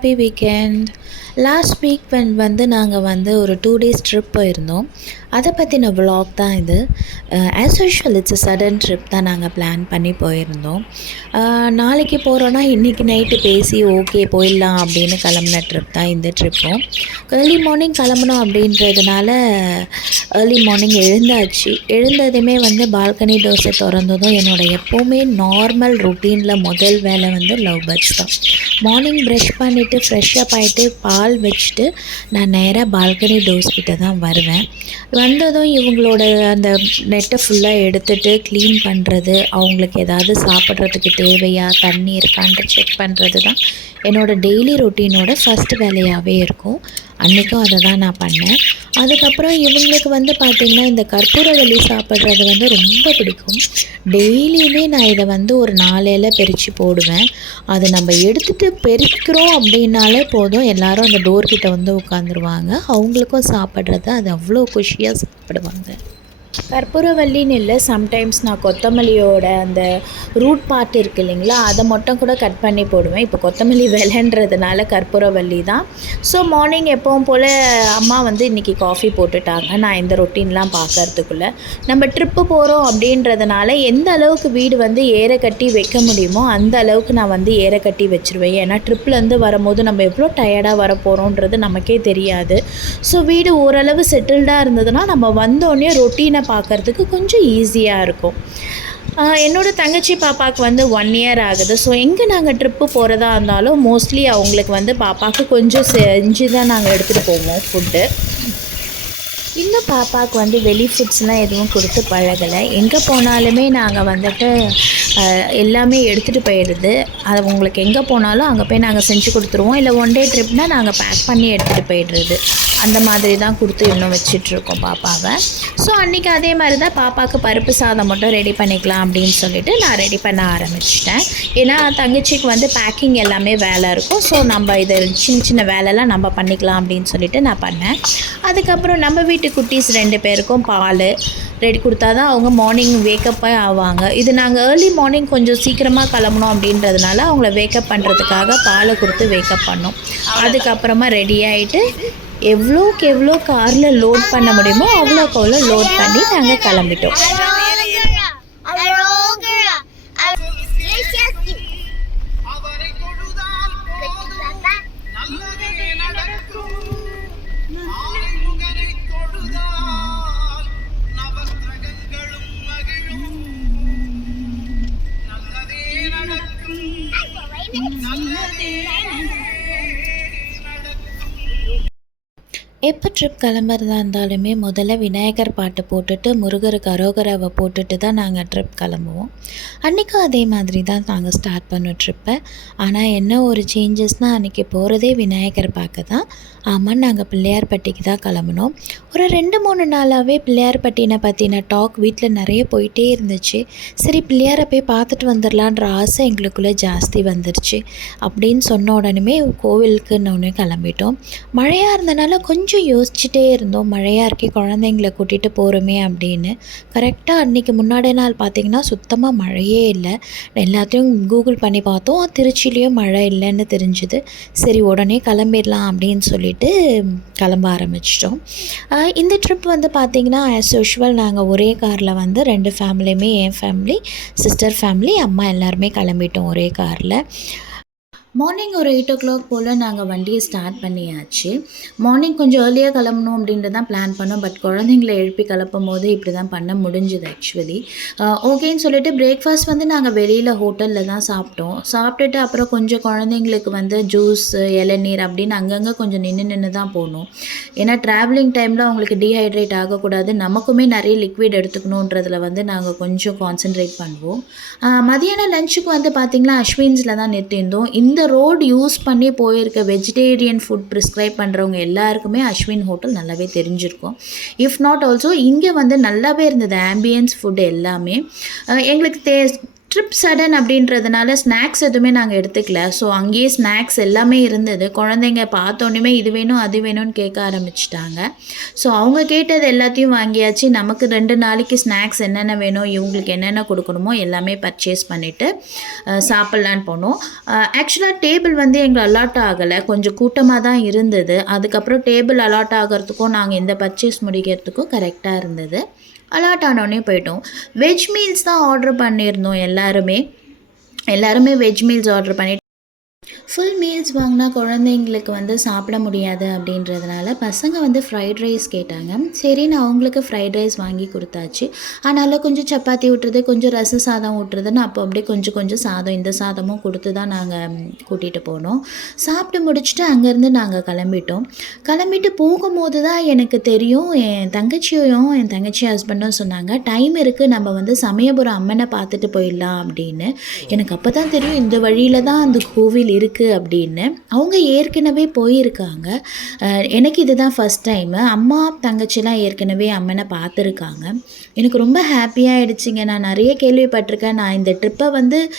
happy weekend. Last week when வந்து நாங்கள் வந்து ஒரு டூ டேஸ் ட்ரிப் போயிருந்தோம். அதை பற்றின vlog தான் இது. As usual it's a sudden trip தான் நாங்கள் பிளான் பண்ணி போயிருந்தோம். நாளைக்கு போகிறோன்னா இன்றைக்கி நைட்டு பேசி ஓகே போயிடலாம் அப்படின்னு கிளம்புன ட்ரிப் தான் இந்த ட்ரிப்பும் ஏர்லி மார்னிங் கிளம்பணும் அப்படின்றதுனால ஏர்லி மார்னிங் எழுந்தாச்சு. எழுந்ததுமே வந்து பால்கனி டோஸை திறந்ததும் என்னோட எப்போவுமே நார்மல் ரொட்டீனில் முதல் வேலை வந்து லவ் பேர்ட்ஸ் தான். மார்னிங் ப்ரெஷ் பண்ணிவிட்டு ஃப்ரெஷ்ஷப் ஆகிட்டு பா பால் வச்சுட்டு நான் நேராக பால்கனி டோர்ஸ் கிட்ட தான் வருவேன். வந்ததும் இவங்களோட அந்த நெட்டை ஃபுல்லாக எடுத்துட்டு க்ளீன் பண்ணுறது அவங்களுக்கு ஏதாவது சாப்பிட்றதுக்கு தேவையா தண்ணி இருக்கான்ட்டு செக் பண்ணுறது தான் என்னோட டெய்லி ரொட்டீனோட ஃபஸ்ட் வேலையாகவே இருக்கும். அன்றைக்கும் அதை தான் நான் பண்ணேன். அதுக்கப்புறம் இவங்களுக்கு வந்து பார்த்திங்கன்னா இந்த கற்பூரவள்ளி சாப்பிட்றது வந்து ரொம்ப பிடிக்கும். டெய்லியுமே நான் இதை வந்து ஒரு நாலு இலை பிரித்து போடுவேன். அது நம்ம எடுத்துகிட்டு பெருக்கிறோம் அப்படின்னாலே போதும். எல்லாரும் அந்த டோர்கிட்ட வந்து உட்காந்துருவாங்க அவங்களுக்கும் சாப்பிட்றது அது அவ்வளோ குஷியாக சாப்பிடுவாங்க. கற்பூரவல்லின்னு இல்லை சம்டைம்ஸ் நான் கொத்தமல்லியோட அந்த ரூட் பார்ட் இருக்கு இல்லைங்களா அதை மட்டும் கூட கட் பண்ணி போடுவேன். இப்போ கொத்தமல்லி விலைன்றதுனால கற்பூரவல்லி தான். ஸோ மார்னிங் எப்பவும் போல் அம்மா வந்து இன்றைக்கி காஃபி போட்டுட்டாங்க. நான் இந்த ரொட்டீன்லாம் பார்க்கறதுக்குள்ளே நம்ம ட்ரிப்பு போகிறோம் அப்படின்றதுனால எந்த அளவுக்கு வீடு வந்து ஏற கட்டி வைக்க முடியுமோ அந்த அளவுக்கு நான் வந்து ஏற கட்டி வச்சுருவேன். ஏன்னா ட்ரிப்லேருந்து வரும்போது நம்ம எவ்வளோ டயர்டாக வர போகிறோன்றது நமக்கே தெரியாது. ஸோ வீடு ஓரளவு செட்டில்டாக இருந்ததுன்னா நம்ம வந்தோடனே ரொட்டீனை பார்க்கறதுக்கு கொஞ்சம் ஈஸியாக இருக்கும். என்னோடய தங்கச்சி பாப்பாவுக்கு வந்து ஒன் இயர் ஆகுது. ஸோ எங்கே நாங்கள் ட்ரிப்பு போகிறதா இருந்தாலும் மோஸ்ட்லி அவங்களுக்கு வந்து பாப்பாவுக்கு கொஞ்சம் செஞ்சு தான் நாங்கள் எடுத்துகிட்டு போவோம் ஃபுட்டு இன்னும் பாப்பாவுக்கு வந்து வெளி ஃபுட்ஸ்லாம் எதுவும் கொடுத்து பழகலை. எங்கே போனாலுமே நாங்கள் வந்துட்டு எல்லாமே எடுத்துகிட்டு போயிடுது. அது உங்களுக்கு எங்கே போனாலும் அங்கே போய் நாங்கள் செஞ்சு கொடுத்துருவோம். இல்லை ஒன் டே ட்ரிப்னால் நாங்கள் பேக் பண்ணி எடுத்துகிட்டு போயிடுறது. அந்த மாதிரி தான் கொடுத்து இன்னும் வச்சிட்ருக்கோம் பாப்பாவை. ஸோ அன்றைக்கி அதே மாதிரி தான் பாப்பாவுக்கு பருப்பு சாதம் மட்டும் ரெடி பண்ணிக்கலாம் அப்படின்னு சொல்லிட்டு நான் ரெடி பண்ண ஆரம்பிச்சிட்டேன். ஏன்னா தங்கச்சிக்கு வந்து பேக்கிங் எல்லாமே வேலை இருக்கும். ஸோ நம்ம இதை சின்ன சின்ன வேலைலாம் நம்ம பண்ணிக்கலாம் அப்படின்னு சொல்லிட்டு நான் பண்ணேன். அதுக்கப்புறம் நம்ம வீட்டு குட்டீஸ் ரெண்டு பேருக்கும் பால் ரெடி கொடுத்தா தான் அவங்க மார்னிங் வேக்கப்பே ஆவாங்க. இது நாங்கள் ஏர்லி மார்னிங் கொஞ்சம் சீக்கிரமாக கிளம்பணும் அப்படின்றதுனால அவங்கள வேக்கப் பண்ணுறதுக்காக பாலை கொடுத்து வேக்கப் பண்ணோம். அதுக்கப்புறமா ரெடி ஆகிட்டு எவ்வளோக்கு எவ்வளோ காரில் லோட் பண்ண முடியுமோ அவ்வளோக்கு அவ்வளோ லோட் பண்ணி நாங்கள் கிளம்பிட்டோம். எப்போ ட்ரிப் கிளம்புறதா இருந்தாலுமே முதல்ல விநாயகர் பாட்டு போட்டுட்டு முருகருக்கு அரோகராவை போட்டுட்டு தான் நாங்கள் ட்ரிப் கிளம்புவோம். அன்றைக்கும் அதே மாதிரி தான் நாங்கள் ஸ்டார்ட் பண்ணோம் ட்ரிப்பை ஆனால் என்ன ஒரு சேஞ்சஸ்னால் அன்றைக்கி போகிறதே விநாயகர் பார்க்க தான். ஆமாம் நாங்கள் பிள்ளையார்பட்டிக்கு தான் கிளம்புனோம். ஒரு ரெண்டு மூணு நாளாகவே பிள்ளையார்பட்டினை பற்றின டாக் வீட்டில் நிறைய போயிட்டே இருந்துச்சு. சரி பிள்ளையாரை போய் பார்த்துட்டு வந்துடலான்ற ஆசை எங்களுக்குள்ளே ஜாஸ்தி வந்துருச்சு. அப்படின்னு சொன்ன உடனே கோவிலுக்குன்னு ஒன்று கிளம்பிட்டோம். மழையாக இருந்தனால கொஞ்சம் யோசிச்சுட்டே இருந்தோம் மழையாக இருக்கே குழந்தைங்கள கூட்டிகிட்டு போகிறோமே அப்படின்னு. கரெக்டாக அன்றைக்கி முன்னாடி நாள் பார்த்திங்கன்னா சுத்தமாக மழையே இல்லை. எல்லாத்தையும் கூகுள் பண்ணி பார்த்தோம் திருச்சிலேயும் மழை இல்லைன்னு தெரிஞ்சுது. சரி உடனே கிளம்பிடலாம் அப்படின்னு சொல்லிட்டு கிளம்ப ஆரம்பிச்சிட்டோம். இந்த ட்ரிப் வந்து பார்த்திங்கன்னா ஆஸ் யூஷுவல் நாங்கள் ஒரே காரில் வந்து ரெண்டு ஃபேமிலியுமே என் ஃபேமிலி சிஸ்டர் ஃபேமிலி அம்மா எல்லாருமே கிளம்பிட்டோம் ஒரே காரில் மார்னிங் ஒரு எயிட் ஓ கிளாக் போல் நாங்கள் வண்டியை ஸ்டார்ட் பண்ணியாச்சு. மார்னிங் கொஞ்சம் ஏர்லியாக கிளம்பணும் அப்படின்ட்டு தான் பிளான் பண்ணோம். பட் குழந்தைங்கள எழுப்பி கிளப்பும் போது இப்படி தான் பண்ண முடிஞ்சுது ஆக்சுவலி ஓகேன்னு சொல்லிட்டு பிரேக்ஃபாஸ்ட் வந்து நாங்கள் வெளியில் ஹோட்டலில் தான் சாப்பிட்டோம். சாப்பிட்டுட்டு அப்புறம் கொஞ்சம் குழந்தைங்களுக்கு வந்து ஜூஸ் இளநீர் அப்படின்னு அங்கங்கே கொஞ்சம் நின்று நின்று தான் போகணும் ஏன்னா ட்ராவலிங் டைமில் அவங்களுக்கு டீஹைட்ரேட் ஆகக்கூடாது. நமக்குமே நிறைய லிக்விட் எடுத்துக்கணுன்றதில் வந்து நாங்கள் கொஞ்சம் கான்சென்ட்ரேட் பண்ணுவோம். மதியானம் லஞ்சுக்கு வந்து பார்த்திங்கன்னா அஸ்வின்ஸில் தான் நிறுத்தியிருந்தோம் இந்த ரோடு யூஸ் பண்ணி போயிருக்க வெஜிடேரியன் ஃபுட் ப்ரிஸ்கிரைப் பண்ணுறவங்க எல்லாருக்குமே அஸ்வின் ஹோட்டல் நல்லாவே தெரிஞ்சிருக்கும். இஃப் நாட் ஆல்சோ இங்கே வந்து நல்லாவே இருந்தது ஆம்பியன்ஸ் ஃபுட் எல்லாமே. எங்களுக்கு தே ட்ரிப் சடன் அப்படின்றதுனால ஸ்நாக்ஸ் எதுவுமே நாங்கள் எடுத்துக்கல. ஸோ அங்கேயே ஸ்நாக்ஸ் எல்லாமே இருந்தது. குழந்தைங்க பார்த்தோன்னே இது வேணும் அது வேணும்னு கேட்க ஆரம்பிச்சிட்டாங்க. ஸோ அவங்க கேட்டது எல்லாத்தையும் வாங்கியாச்சு. நமக்கு ரெண்டு நாளைக்கு ஸ்நாக்ஸ் என்னென்ன வேணும் இவங்களுக்கு என்னென்ன கொடுக்கணுமோ எல்லாமே பர்ச்சேஸ் பண்ணிவிட்டு சாப்பிட்லான்னு போனோம். ஆக்சுவலாக டேபிள் வந்து எங்களை அலாட் ஆகலை. கொஞ்சம் கூட்டமாக தான் இருந்தது. அதுக்கப்புறம் டேபிள் அலாட் ஆகிறதுக்கும் நாங்கள் இந்த பர்ச்சேஸ் முடிக்கிறதுக்கும் கரெக்டாக இருந்தது. அலாட் ஆனோடனே போயிட்டோம். வெஜ் மீல்ஸ் தான் ஆர்டர் பண்ணியிருந்தோம் எல்லாருமே. எல்லாருமே வெஜ் மீல்ஸ் ஆர்டர் பண்ணி ஃபுல் மீல்ஸ் வாங்கினா குழந்தைங்களுக்கு வந்து சாப்பிட முடியாது அப்படின்றதுனால பசங்க வந்து ஃப்ரைட் ரைஸ் கேட்டாங்க. சரி நான் அவங்களுக்கு ஃப்ரைட் ரைஸ் வாங்கி கொடுத்தாச்சு. அதனால் கொஞ்சம் சப்பாத்தி விட்டுறது கொஞ்சம் ரச சாதம் விட்டுறதுன்னு அப்போ அப்படியே கொஞ்சம் கொஞ்சம் சாதம் இந்த சாதமும் கொடுத்து தான் நாங்கள் கூட்டிகிட்டு போனோம். சாப்பிட்டு முடிச்சுட்டு அங்கேருந்து நாங்கள் கிளம்பிட்டோம். கிளம்பிட்டு போகும்போது தான் எனக்கு தெரியும் என் தங்கச்சியும் என் தங்கச்சி ஹஸ்பண்டும் சொன்னாங்க டைம் இருக்குது நம்ம வந்து சமயபுரம் அம்மனை பார்த்துட்டு போயிடலாம் அப்படின்னு. எனக்கு அப்போ தான் தெரியும் இந்த வழியில் தான் அந்த கோவில் இருக்குது அப்படின்னு அவங்க ஏற்கனவே போயிருக்காங்க. எனக்கு இதுதான் ஃபஸ்ட் டைமு அம்மா தங்கச்சிலாம் ஏற்கனவே அம்மனை பார்த்துருக்காங்க. எனக்கு ரொம்ப ஹாப்பியாக ஆகிடுச்சிங்க நான் நிறைய கேள்விப்பட்டிருக்கேன். நான் இந்த ட்ரிப்பை வந்து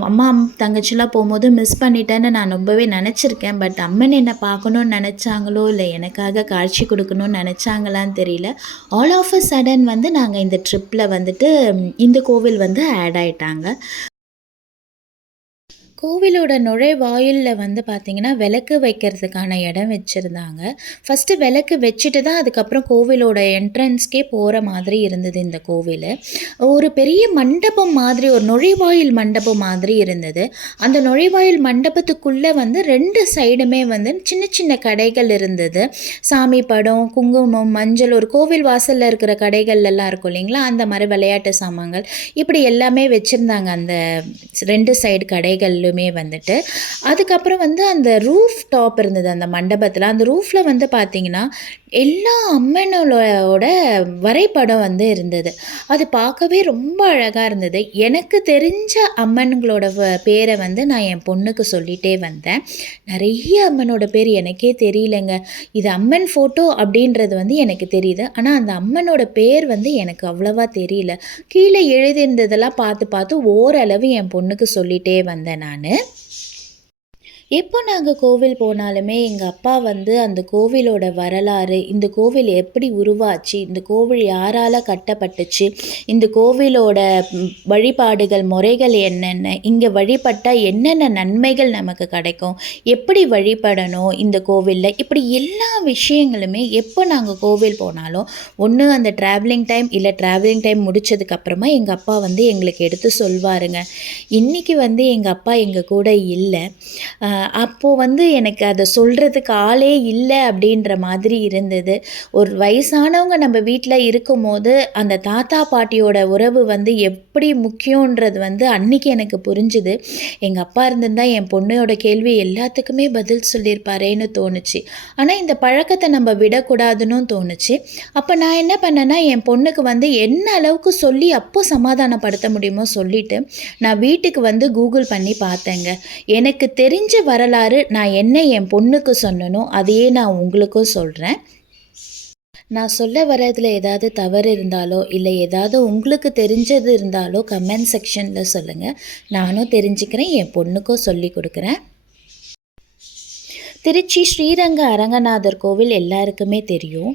அம்மா அம்- தங்கச்சிலாம் போகும்போது மிஸ் பண்ணிட்டேன்னு நான் ரொம்பவே நினச்சிருக்கேன். பட் அம்மன் என்னை பார்க்கணுன்னு நினச்சாங்களோ இல்லை எனக்காக காட்சி கொடுக்கணும்னு நினச்சாங்களான்னு தெரியல. ஆல் ஆஃப் அ சடன் வந்து நாங்கள் இந்த ட்ரிப்பில் வந்துட்டு இந்த கோவில் வந்து ஆட் ஆகிட்டாங்க கோவிலோட நுழைவாயிலில் வந்து பார்த்திங்கன்னா விளக்கு வைக்கிறதுக்கான இடம் வச்சுருந்தாங்க. ஃபஸ்ட்டு விளக்கு வச்சுட்டு தான் அதுக்கப்புறம் கோவிலோட என்ட்ரன்ஸ்க்கே போகிற மாதிரி இருந்தது இந்த கோவில். ஒரு பெரிய மண்டபம் மாதிரி ஒரு நுழைவாயில் மண்டபம் மாதிரி இருந்தது. அந்த நுழைவாயில் மண்டபத்துக்குள்ளே வந்து ரெண்டு சைடுமே வந்து சின்ன சின்ன கடைகள் இருந்தது. சாமி படம் குங்குமம் மஞ்சள் ஒரு கோவில் வாசலில் இருக்கிற கடைகள்லாம் இருக்கும் இல்லைங்களா? அந்த மாதிரி விளையாட்டு சாமான்கள். இப்படி எல்லாமே வச்சுருந்தாங்க அந்த ரெண்டு சைடு கடைகள் கடைகள்லுமே வந்துட்டு அதுக்கப்புறம் வந்து அந்த ரூஃப் டாப் இருந்தது அந்த மண்டபத்தில். அந்த ரூஃபில் வந்து பார்த்தீங்கன்னா எல்லா அம்மனோட வரைபடம் வந்து இருந்தது. அது பார்க்கவே ரொம்ப அழகாக இருந்தது. எனக்கு தெரிஞ்ச அம்மன்களோட வ- பேரை வந்து நான் என் பொண்ணுக்கு சொல்லிட்டே வந்தேன். நிறைய அம்மனோட பேர் எனக்கே தெரியலங்க. இது அம்மன் ஃபோட்டோ அப்படின்றது வந்து எனக்கு தெரியுது. ஆனால் அந்த அம்மனோட பேர் வந்து எனக்கு அவ்வளவா தெரியல. கீழே எழுதியிருந்ததெல்லாம் பார்த்து பார்த்து ஓரளவு என் பொண்ணுக்கு சொல்லிட்டே வந்தேன் நான். நான் எப்போ நாங்கள் கோவில் போனாலுமே எங்கள் அப்பா வந்து அந்த கோவிலோட வரலாறு இந்த கோவில் எப்படி உருவாச்சு இந்த கோவில் யாரால் கட்டப்பட்டுச்சு இந்த கோவிலோட வழிபாடுகள் முறைகள் என்னென்ன இங்கே வழிபட்டால் என்னென்ன நன்மைகள் நமக்கு கிடைக்கும் எப்படி வழிபடணும் இந்த கோவிலில் இப்படி எல்லா விஷயங்களுமே எப்போ நாங்கள் கோவில் போனாலும் ஒன்று அந்த ட்ராவலிங் டைம் இல்லை ட்ராவலிங் டைம் முடிச்சதுக்கப்புறமா எங்கள் அப்பா வந்து எங்களுக்கு எடுத்து சொல்வாருங்க. இன்றைக்கி வந்து எங்கள் அப்பா எங்கள் கூட இல்லை. அப்போது வந்து எனக்கு அதை சொல்கிறதுக்கு ஆளே இல்லை அப்படின்ற மாதிரி இருந்தது. ஒரு வயசானவங்க நம்ம வீட்டில் இருக்கும்போது அந்த தாத்தா பாட்டியோட உறவு வந்து எப்படி முக்கியன்றது வந்து அன்னைக்கு எனக்கு புரிஞ்சுது. எங்கள் அப்பா இருந்திருந்தா என் பொண்ணோட கேள்வி எல்லாத்துக்குமே பதில் சொல்லியிருப்பாரேன்னு தோணுச்சு. ஆனால் இந்த பழக்கத்தை நம்ம விடக்கூடாதுன்னு தோணுச்சு. அப்போ நான் என்ன பண்ணேன்னா என் பொண்ணுக்கு வந்து என்ன அளவுக்கு சொல்லி அப்போ சமாதானப்படுத்த முடியுமோ சொல்லிட்டு நான் வீட்டுக்கு வந்து கூகுள் பண்ணி பார்த்தேங்க. எனக்கு தெரிஞ்ச வரலாறு நான் என்ன என் பொண்ணுக்கு சொன்னனோ அதையே நான் உங்களுக்கும் சொல்கிறேன் நான் சொல்ல வரதுல ஏதாவது தவறு இருந்தாலோ இல்லை ஏதாவது உங்களுக்கு தெரிஞ்சது இருந்தாலோ கமெண்ட் செக்ஷனில் சொல்லுங்கள் நானும் தெரிஞ்சுக்கிறேன் என் பொண்ணுக்கும் சொல்லி கொடுக்குறேன். திருச்சி ஸ்ரீரங்க அரங்கநாதர் கோவில் எல்லாருக்குமே தெரியும்.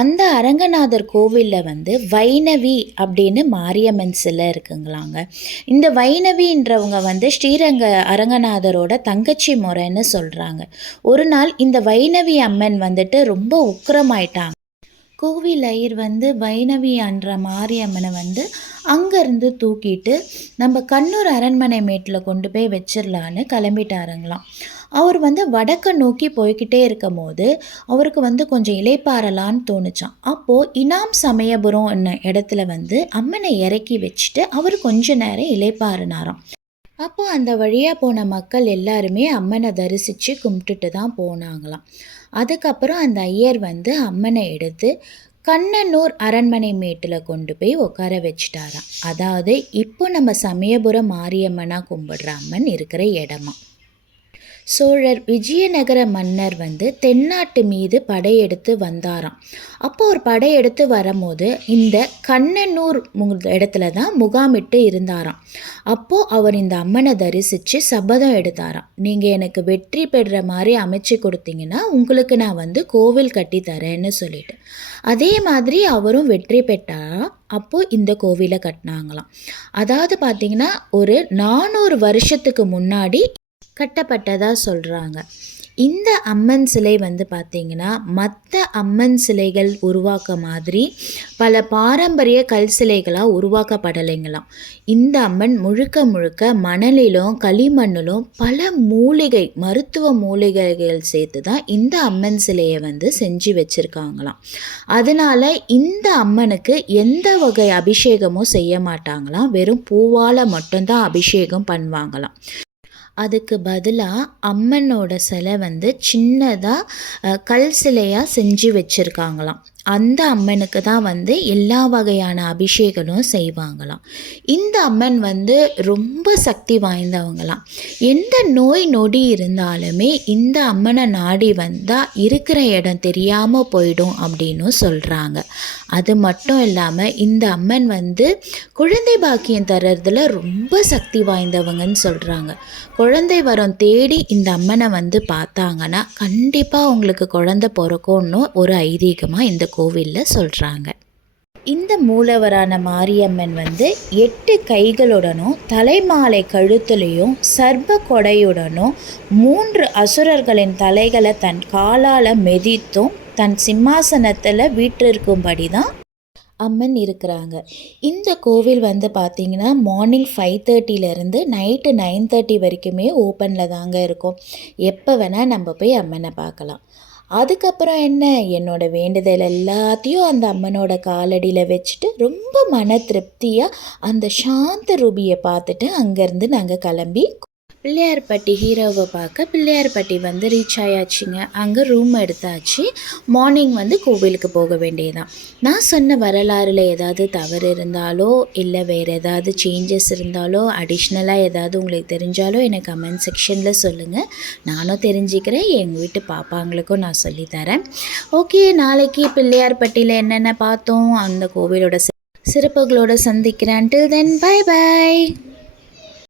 அந்த அரங்கநாதர் கோவிலில் வந்து வைணவி அப்படின்னு மாரியம்மன் சிலை இருக்குங்களாங்க. இந்த வைணவின்றவங்க வந்து ஸ்ரீரங்க அரங்கநாதரோட தங்கச்சி முறைன்னு சொல்கிறாங்க ஒரு நாள் இந்த வைணவி அம்மன் வந்துட்டு ரொம்ப உக்கிரமாயிட்டாங்க. கோவில் ஐயர் வந்து வைணவி என்ற மாரியம்மனை வந்து அங்கேருந்து தூக்கிட்டு நம்ம கண்ணூர் அரண்மனை மேட்டில் கொண்டு போய் வச்சிடலான்னு கிளம்பிட்டாருங்களாம். அவர் வந்து வடக்க நோக்கி போய்கிட்டே இருக்கும் போது அவருக்கு வந்து கொஞ்சம் இலைப்பாறலான்னு தோணுச்சான் அப்போது இனாம் சமயபுரம் என்ன இடத்துல வந்து அம்மனை இறக்கி வச்சுட்டு அவர் கொஞ்ச நேரம் இலைப்பாறினாராம் அப்போ அந்த வழியாக போன மக்கள் எல்லாருமே அம்மனை தரிசித்து கும்பிட்டுட்டு தான் போனாங்களாம். அதுக்கப்புறம் அந்த ஐயர் வந்து அம்மனை எடுத்து கண்ணனூர் அரண்மனை மேட்டில் கொண்டு போய் உட்கார வச்சுட்டாராம். அதாவது இப்போ நம்ம சமயபுரம் மாரியம்மனாக கும்பிடுற அம்மன் இருக்கிற இடமா. சோழர் விஜயநகர மன்னர் வந்து தென்னாட்டு மீது படையெடுத்து வந்தாராம். அப்போ ஒரு படையெடுத்து வரும்போது இந்த கண்ணனூர் மு இடத்துல தான் முகாமிட்டு இருந்தாராம். அப்போது அவர் இந்த அம்மனை தரிசித்து சபதம் எடுத்தாராம். நீங்கள் எனக்கு வெற்றி பெறுற மாதிரி அமைச்சு கொடுத்தீங்கன்னா உங்களுக்கு நான் வந்து கோவில் கட்டி தரேன்னு சொல்லிட்டு. அதே மாதிரி அவரும் வெற்றி பெற்றாராம் அப்போது இந்த கோவிலை கட்டினாங்களாம். அதாவது பார்த்திங்கன்னா ஒரு நானூறு வருஷத்துக்கு முன்னாடி கட்டப்பட்டதாக சொல்கிறாங்க இந்த அம்மன் சிலை வந்து பார்த்திங்கன்னா மற்ற அம்மன் சிலைகள் உருவாக்க மாதிரி பல பாரம்பரிய கல் சிலைகளாக உருவாக்கப்படலைங்களாம். இந்த அம்மன் முழுக்க முழுக்க மணலிலும் களிமண்ணிலும் பல மூலிகை மருத்துவ மூலிகைகள் சேர்த்து தான் இந்த அம்மன் சிலையை வந்து செஞ்சு வச்சுருக்காங்களாம். அதனால் இந்த அம்மனுக்கு எந்த வகை அபிஷேகமும் செய்ய மாட்டாங்களாம். வெறும் பூவால் மட்டும்தான் அபிஷேகம் பண்ணுவாங்களாம். அதுக்கு பதிலாக அம்மனோட சிலை வந்து சின்னதாக கல் சிலையாக செஞ்சு வச்சுருக்காங்களாம். அந்த அம்மனுக்கு தான் வந்து எல்லா வகையான அபிஷேகமும் செய்வாங்களாம். இந்த அம்மன் வந்து ரொம்ப சக்தி வாய்ந்தவங்களாம். எந்த நோய் நொடி இருந்தாலுமே இந்த அம்மனை நாடி வந்தால் இருக்கிற இடம் தெரியாமல் போயிடும் அப்படின்னு சொல்கிறாங்க அது மட்டும் இல்லாமல் இந்த அம்மன் வந்து குழந்தை பாக்கியம் தர்றதுல ரொம்ப சக்தி வாய்ந்தவங்கன்னு சொல்கிறாங்க குழந்தை வரம் தேடி இந்த அம்மனை வந்து பார்த்தாங்கன்னா கண்டிப்பாக அவங்களுக்கு குழந்தை பிறக்கும்னு ஒரு ஐதீகமாக இந்த கோவிலில் சொல்கிறாங்க இந்த மூலவரான மாரியம்மன் வந்து எட்டு கைகளுடனும் தலைமாலை கழுத்துலையும் சர்ப கொடையுடனும் மூன்று அசுரர்களின் தலைகளை தன் காலால் மெதித்தும் தன் சிம்மாசனத்தில் வீற்றிருக்கும்படி தான் அம்மன் இருக்கிறாங்க. இந்த கோவில் வந்து பார்த்திங்கன்னா மார்னிங் ஃபைவ் தேர்ட்டிலேருந்து நைட்டு நைன் தேர்ட்டி வரைக்குமே ஓப்பனில் தாங்க இருக்கும். எப்போ வேணால் நம்ம போய் அம்மனை பார்க்கலாம். அதுக்கப்புறம் என்ன? என்னோட வேண்டுதல் எல்லாத்தையும் அந்த அம்மனோட காலடியில் வச்சுட்டு ரொம்ப மன திருப்தியாக அந்த சாந்த ரூபியை பார்த்துட்டு அங்கேருந்து நாங்கள் கிளம்பி பிள்ளையார்பட்டி ஹீரோவை பார்க்க பிள்ளையார்பட்டி வந்து ரீச் ஆயாச்சுங்க. அங்கே ரூம் எடுத்தாச்சு. மார்னிங் வந்து கோவிலுக்கு போக வேண்டியதான் நான் சொன்ன வரலாறில் ஏதாவது தவறு இருந்தாலோ இல்லை வேறு ஏதாவது சேஞ்சஸ் இருந்தாலோ அடிஷ்னலாக ஏதாவது உங்களுக்கு தெரிஞ்சாலோ எனக்கு கமெண்ட் செக்ஷனில் சொல்லுங்கள் நானும் தெரிஞ்சுக்கிறேன். எங்கள் வீட்டு பாப்பாங்களுக்கும் நான் சொல்லித்தரேன் ஓகே நாளைக்கு பிள்ளையார்பட்டியில் என்னென்ன பார்த்தோம்? அந்த கோவிலோட சி- சிறப்புகளோட சந்திக்கிறேன். டில் தென் பை பை